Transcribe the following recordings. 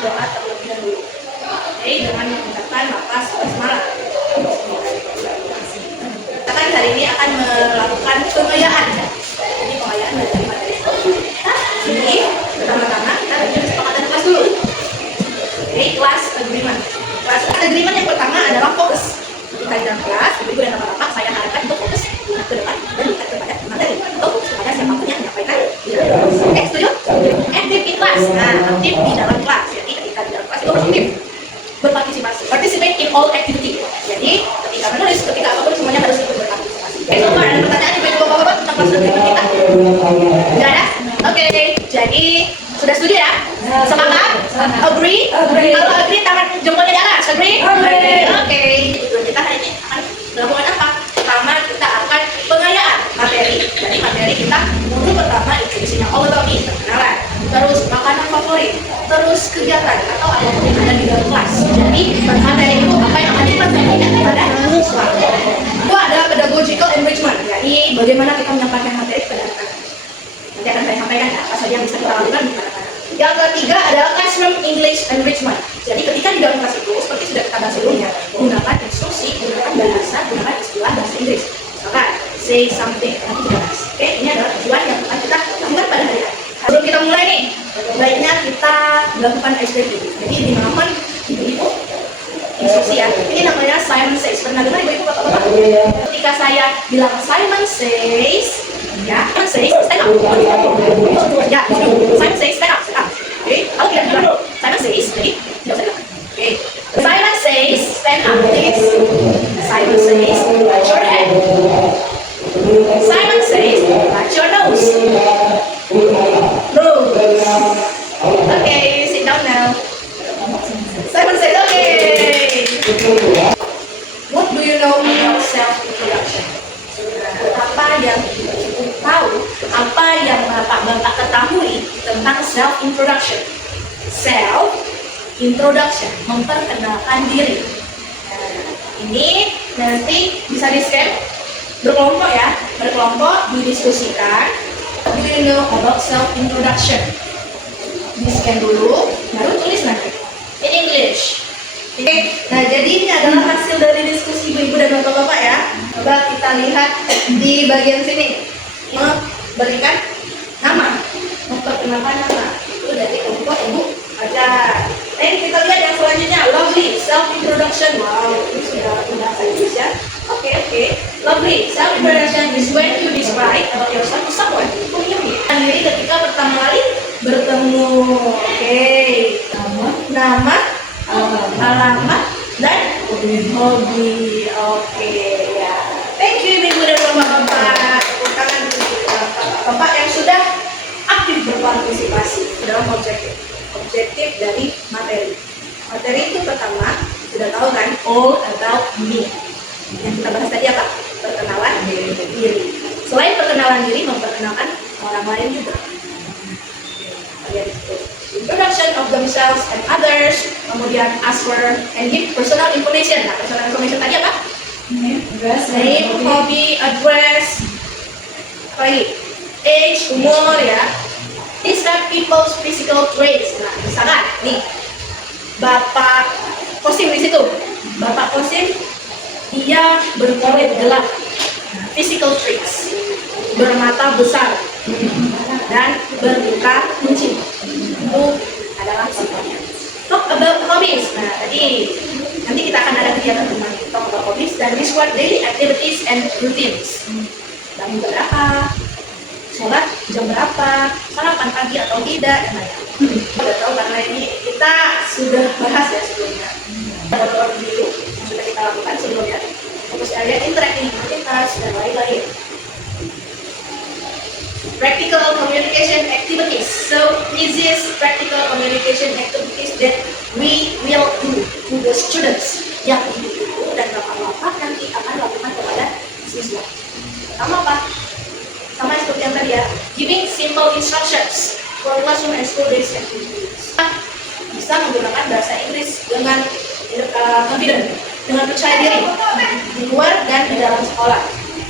berdoa terlebih dahulu. Oke, dengan mengucapkan nafas basmalah. Kita kan hari ini akan melakukan pengayaan. Jadi pengayaan dari materi itu. Jadi pertama-tama kita bikin kesepakatan kelas dulu. Oke, kelas agreement. Kelas agreement yang pertama adalah fokus. Kita di dalam kelas, ibu dan bapak-bapak saya harapkan untuk fokus ke depan dan dekat kepada materi atau fokus kepada siapapun yang menyampaikan di dalam kelas. Oke, setuju? Aktif di kelas. Nah, aktif di dalam kelas. Jadi ketika di dalam kelas itu aktif berpartisipasi. Participate in all activity. Jadi ketika menulis, ketika apapun semuanya harus ikut berpartisipasi. Oke, so ada pertanyaan ibu bapak-bapak tentang kelas agreement kita? Tidak ada? Oke, jadi sudah setuju ya? Semangat? Agree? Kalau agree, tangan jempolnya di atas. Agree? Oke. Kita hari ini akan melakukan apa? Pertama, kita akan pengayaan materi. Jadi materi kita dulu pertama isinya all about me, perkenalan. Terus makanan favorit. Terus kegiatan atau apapun yang ada di dalam kelas. Jadi materi itu apa yang akan disampaikan kepada siswa. Itu adalah pedagogical enrichment. Jadi bagaimana kita menyampaikan materi kepada anak-anak. Nanti akan saya sampaikan ya, apa saja yang bisa kita lakukan di anak-anak. Yang ketiga adalah classroom English enrichment. Jadi ketika di dalam kelas itu, seperti sudah kita bahas sebelumnya, gunakan instruksi, gunakan bahasa, gunakan istilah bahasa Inggris. Misalkan, say something, nanti kita bahas. Oke, ini adalah tujuan yang akan kita lakukan pada hari ini. Sebelum kita mulai nih, baiknya kita melakukan SPP. Jadi dimakan ibu-ibu instruksi ya. Ini namanya Simon Says. Pernah dengar ibu-ibu bapak-bapak? Ketika saya bilang Simon Says, ya, Simon Says, stand up. Ya, Simon Says, stand up, stand up. Oke, kalau tidak bilang Simon Says, jadi tidak usah bilang. Oke, Simon Says, stand up, please. Simon Says, touch your head. Simon Says, touch your nose. Nose. Okay, sit down now. Simon Says, okay. What do you know about self-introduction? Apa yang ibu tahu, apa yang bapak-bapak ketahui tentang self-introduction? Self-introduction, memperkenalkan diri. Nah, ini nanti bisa di-scan berkelompok ya, berkelompok didiskusikan. What do you know about self-introduction? Di-scan dulu, baru tulis nanti in English. Oke, nah jadi ini adalah hasil dari diskusi ibu-ibu dan bapak-bapak ya. Coba kita lihat di bagian sini. Memberikan nama, memperkenalkan nama. Itu dari kelompok ibu aja. Kita lihat yang selanjutnya, lovely self-introduction. Wow, ini sudah bahasa Inggris ya. Oke. Lovely self-introduction is when you describe about yourself to someone. Diri ketika pertama kali bertemu. Oke. Nama, alamat, dan hobi. Oke ya. Thank you ibu dan bapak-bapak. Tangan bapak yang sudah aktif berpartisipasi dalam objektif dari materi. Materi itu pertama sudah tahu kan, all about me. Yang kita bahas tadi apa? Perkenalan diri. Selain perkenalan diri, memperkenalkan orang lain juga. Lihat itu. Introduction of themselves and others, kemudian ask for and give personal information. Nah, personal information tadi apa? Name, hobi, address, apa lagi? Age, umur ya. Describe people's physical traits. Nah, misalkan nih, bapak Kosim di situ. Bapak Kosim, dia berkulit gelap. Physical traits, bermata besar dan bermuka kuncing. Itu adalah sifatnya. Talk about hobbies. Nah, tadi nanti kita akan ada kegiatan tentang talk about hobbies dan describe daily activities and routines. Bangun berapa? Sholat jam berapa? Sarapan pagi atau tidak? Dan lain-lain. Sudah tahu karena ini kita sudah bahas ya sebelumnya. Beberapa video yang sudah kita lakukan sebelumnya. Terus area interacting aktivitas dan lain-lain. Practical communication activities. So this is practical communication activities that we will do to the students. Yang ibu dan bapak-bapak nanti akan lakukan kepada siswa. Pertama apa? Sama seperti yang tadi ya. Giving simple instructions for classroom and school based activities. Bisa menggunakan bahasa Inggris dengan confident, dengan percaya diri di luar dan di dalam sekolah.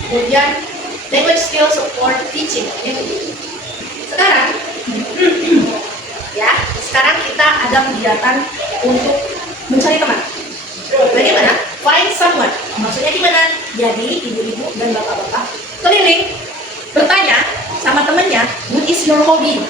Kemudian language skills support teaching. Sekarang ya, sekarang kita ada kegiatan untuk mencari teman. Bagaimana? Find someone. Maksudnya gimana? Jadi ibu-ibu dan bapak-bapak keliling bertanya sama temennya, what is your hobby?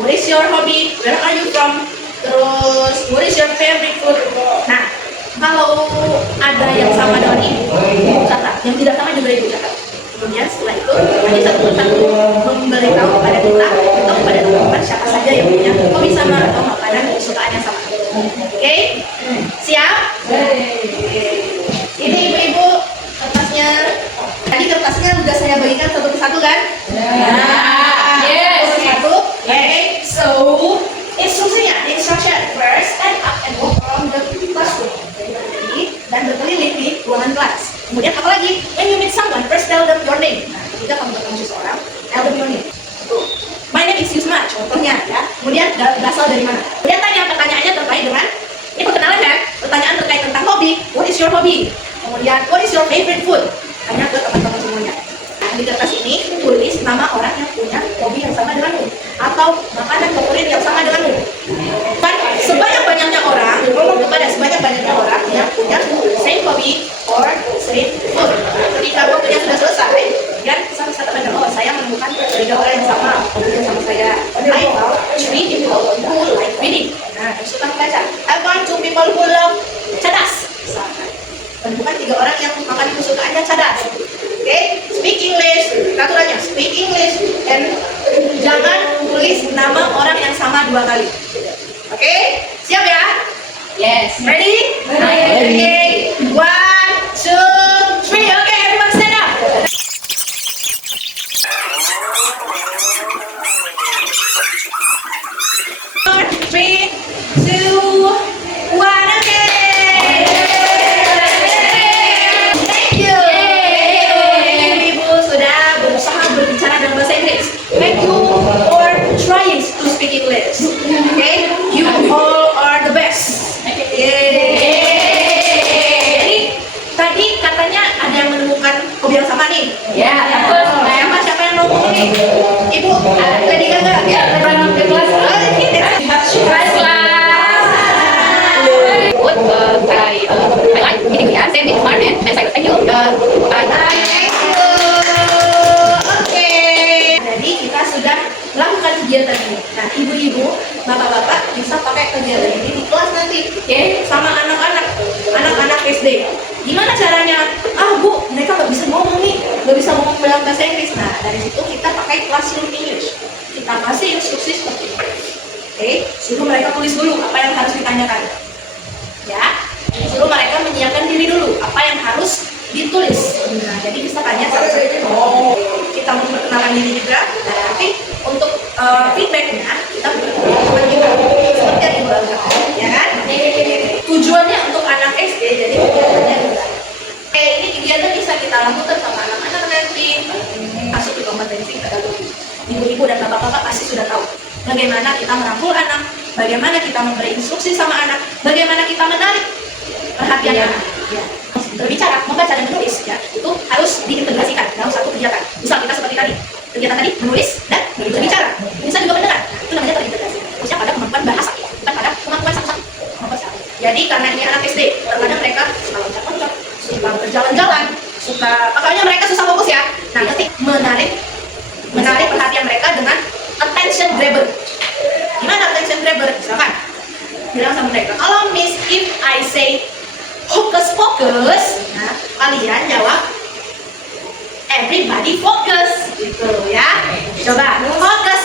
What is your hobby? Where are you from? Terus, what is your favorite food? Nah, kalau ada yang sama dengan ibu catat. Yang tidak sama juga ibu catat. Kemudian setelah itu, nanti satu persatu memberitahu kepada kita atau kepada teman-teman siapa saja yang punya hobi sama atau makanan kesukaan yang sama. Oke? Siap? Ini ibu-ibu kertasnya. Tadi kertasnya sudah saya bagikan satu persatu kan? Yes. Satu. Okay. So, instruction first stand up and walk around the classroom. Dan berkeliling di ruangan kelas. Kemudian apa lagi? When you meet someone, first tell them your name. Nah, ketika kamu bertemu seseorang, tell them your name. My name is Yusma, contohnya ya. Kemudian berasal dari mana? Kemudian tanya pertanyaannya terkait dengan ini perkenalan kan? Pertanyaan terkait tentang hobi. What is your hobby? Kemudian what is your favorite food? Tanya ke teman-teman semuanya. Nah, di kertas ini tulis nama orang yang punya hobi yang sama denganmu atau makanan favorit yang sama denganmu. Kan sebanyak-banyaknya orang, ngomong kepada sebanyak-banyaknya orang yang punya same hobby or same food. Ketika waktunya sudah selesai, dan bisa katakan, oh saya menemukan 3 orang yang sama hobinya sama saya. I found 3 people who like reading. Nah, yang suka membaca. I found 2 people who love cadas. Menemukan 3 orang yang makanan kesukaannya cadas. Oke, speak English. Aturannya speak English and jangan tulis nama orang yang sama 2 kali. Oke, siap ya? Yes. Ready? Okay. 1, 2, 3. Okay, everyone stand up. 3, 2, 1. Okay. Thank you. Ibu sudah berusaha berbicara dalam bahasa Inggris. Thank you for trying to speak English. Okay, you all are the best. Jadi tadi katanya ada yang menemukan hobi yang sama nih. Ya. Siapa yang ngomong nih? Ibu, tadi kan nggak? Ya, teman ke kelas. Kelas. I like eating ya, same with smart and thank you. Oke. Jadi kita sudah melakukan kegiatan ini. Nah, ibu-ibu, bapak-bapak bisa pakai kegiatan ini di kelas nanti, oke? Sama anak-anak SD. Gimana caranya? Bu, mereka nggak bisa ngomong nih, nggak bisa ngomong dalam bahasa Inggris. Nah, dari situ kita pakai classroom English. Kita kasih instruksi seperti ini. Oke, suruh mereka tulis dulu apa yang harus ditanyakan. Ya, suruh mereka menyiapkan diri dulu apa yang harus ditulis. Nah, jadi bisa tanya satu-satu. Kita memperkenalkan diri juga. Nah, nanti untuk feedbacknya kita berkenalan juga seperti yang ibu lakukan, ya kan? Tujuannya untuk anak SD, jadi kegiatannya juga. Ini kegiatan bisa kita lakukan sama anak-anak nanti masuk di kompetensi pedagogi. Ibu-ibu dan bapak-bapak pasti sudah tahu bagaimana kita merangkul anak, bagaimana kita memberi instruksi sama anak, bagaimana kita menarik perhatian anak. Ya. Berbicara, membaca dan menulis, ya, itu harus diintegrasikan dalam satu kegiatan. Misal kita seperti tadi, kegiatan tadi menulis dan berbicara, bisa juga mendengar. Itu namanya terintegrasi. Khususnya pada kemampuan bahasa, bukan pada kemampuan satu-satu. Jadi karena ini anak SD, terkadang mereka suka loncat-loncat, suka berjalan-jalan, makanya mereka susah fokus ya. Nah, nanti menarik perhatian mereka dengan attention grabber. Gimana attention grabber? Misalkan bilang sama mereka, kalau Miss, if I say focus, nah kalian jawab everybody focus, gitu ya. Coba focus,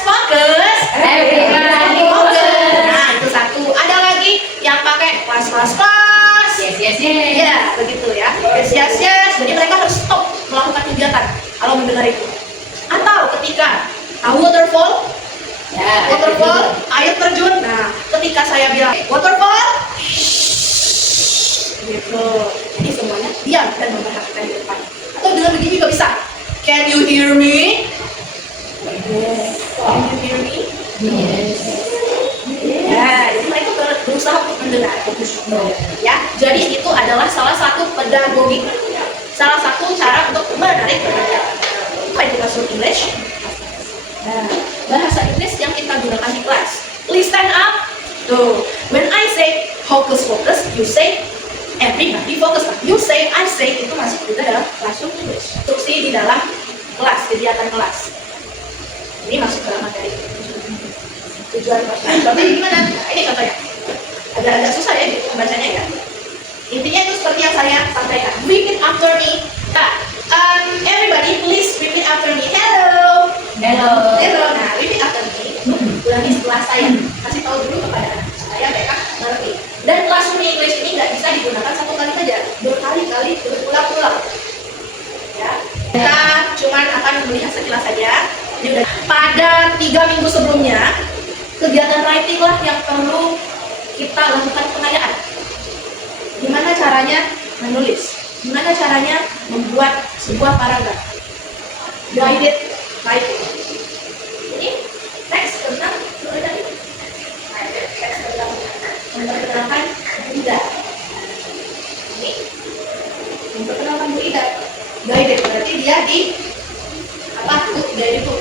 everybody focus. Nah, itu satu. Ada lagi yang pakai kelas. Yes. Ya, begitu ya. Yes. Jadi mereka harus stop melakukan kegiatan kalau mendengar itu. Atau ketika waterfall, air terjun. Nah, ketika saya bilang waterfall, gitu. Jadi semuanya diam dan memperhatikan di depan. Atau dengan begini juga bisa. Can you hear me? Yes. Can you hear me? Yes. Ya, jadi mereka berusaha untuk mendengar. Ya, jadi itu adalah salah satu pedagogi, salah satu cara untuk menarik perhatian. Apa itu classroom English? Nah, bahasa Inggris yang kita gunakan di kelas. Please stand up. Tuh, when I say hocus pocus, you say everybody focus. You say, I say, itu masuk juga dalam classroom English. Instruksi di dalam kelas, kegiatan kelas. Ini masuk dalam materi. Tujuan kelasnya. Contohnya gimana? Nah, ini contohnya. Agak-agak susah ya gitu membacanya ya. Intinya itu seperti yang saya sampaikan. Repeat after me. Everybody please repeat after me. Hello. Hello. Hello. Nah, repeat after me. Ulangi setelah saya. Kasih tahu dulu kepada anak supaya mereka ngerti. Dan classroom English ini nggak bisa digunakan satu kali saja, berkali-kali, berulang-ulang. Ya. Kita cuman akan melihat sekilas saja. Ini udah. Pada 3 minggu sebelumnya, kegiatan writing lah yang perlu kita lakukan pengayaan. Gimana caranya menulis? Gimana caranya membuat sebuah paragraf? Guided writing. Ini teks tentang Buddha. Teks tentang memperkenalkan Buddha. Ini memperkenalkan Buddha. Guided berarti dia di apa? Dari itu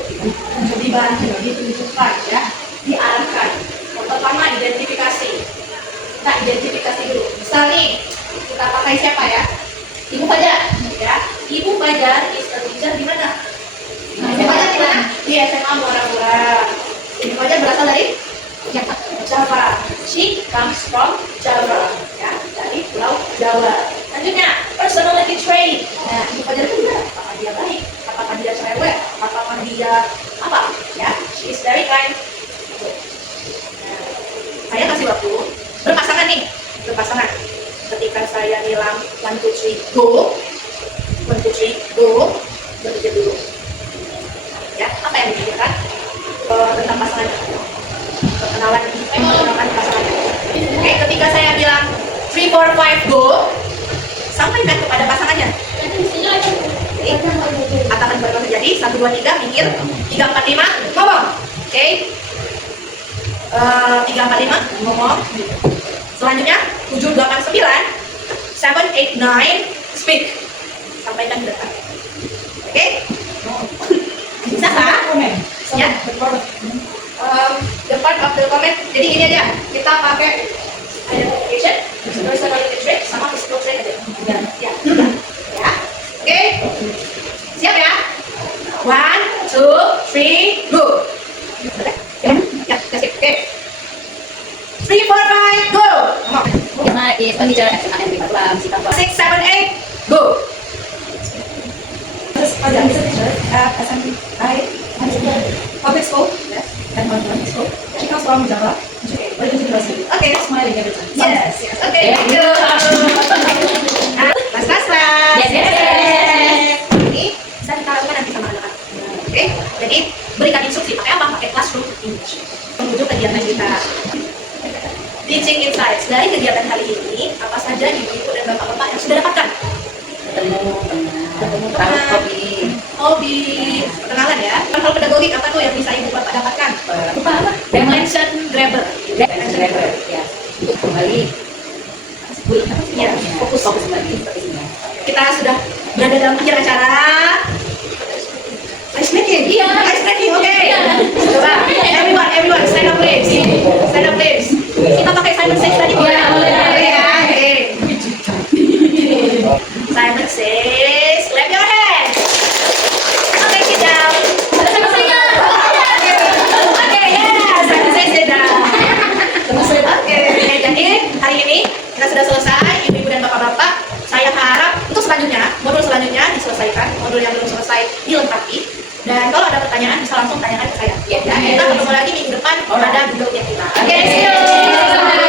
dibantu, ditunjukkan ya, diarahkan. Yang pertama identifikasi. Kita identifikasi dulu. Misal nih, kita pakai siapa ya? Ibu Fajar, ya. Ibu Fajar is a teacher di mana? Ibu Fajar di mana? Di SMA Muara-Mura. Ibu Fajar berasal dari Java. She comes from Java, ya, dari Pulau Jawa. Selanjutnya, personality trait. Nah, Ibu Fajar itu gimana? Apakah dia baik? Apakah dia cerewet? Apakah dia apa? Ya, she is very kind. Nah, saya kasih waktu berpasangan nih, berpasangan. Ketika saya bilang 1, 2, 3, go, 1, 2, 3, go, berpikir dulu. Ya, apa yang dipikirkan tentang pasangan? Perkenalan pasangan. Oke, ketika saya bilang 3, 4, 5, go, sampaikan kepada pasangannya. Jadi, akan berapa terjadi? 1, 2, 3, mikir. 3, 4, 5, ngomong. Oke. 3, 4, 5, ngomong. Selanjutnya 7, 8, 9, 7, 8, 9, speak. Sampaikan di depan. Oke? Bisa kah? Ya. The part of the comment. Jadi gini aja, kita pakai identification, personality trait, sama physical trait aja. Ya. Ya. Oke? Siap ya? 1, 2, 3, go. Ya, kasih. Oke. 3, 4, 5, go. Karena is pembicara SKM di Batam, sikap 6, 7, 8, go. Public school, yes, and public school. She comes from Java. Where did you go? Okay. Smiling every time. Yes, yes. Okay, thank you. Mas Kasra. Yes, yes, yes. Ini bisa kita lakukan nanti sama anak-anak. Oke, jadi berikan instruksi. Pakai apa? Pakai classroom English. Menuju kegiatan kita. Teaching insights. Dari kegiatan kali ini, apa saja ibu-ibu dan bapak-bapak yang sudah dapatkan? Ketemu teman, Hobi, perkenalan ya. Hal pedagogik apa tuh yang bisa ibu bapak dapatkan? apa? Dimension grammar. Driver, ya. Untuk kembali, Ya, fokus. fokus kembali seperti ini. Kita sudah berada dalam akhir acara. Ice making? Iya. Ice making, oke. Coba, everyone, stand up please. Stand up please. Kita pakai Simon Says tadi boleh? Boleh ya, oke. Simon Says, clap your hands. Oke, sit down. Ada Simon Says nggak? Oke, ya, Simon Says sit down. Oke, jadi hari ini kita sudah selesai, ibu-ibu dan bapak-bapak. Saya harap untuk selanjutnya, modul selanjutnya diselesaikan, modul yang belum selesai dilengkapi. Dan kalau ada pertanyaan bisa langsung tanyakan ke saya. Ya, kita ketemu lagi minggu depan pada Google Meet kita. Oke, see you.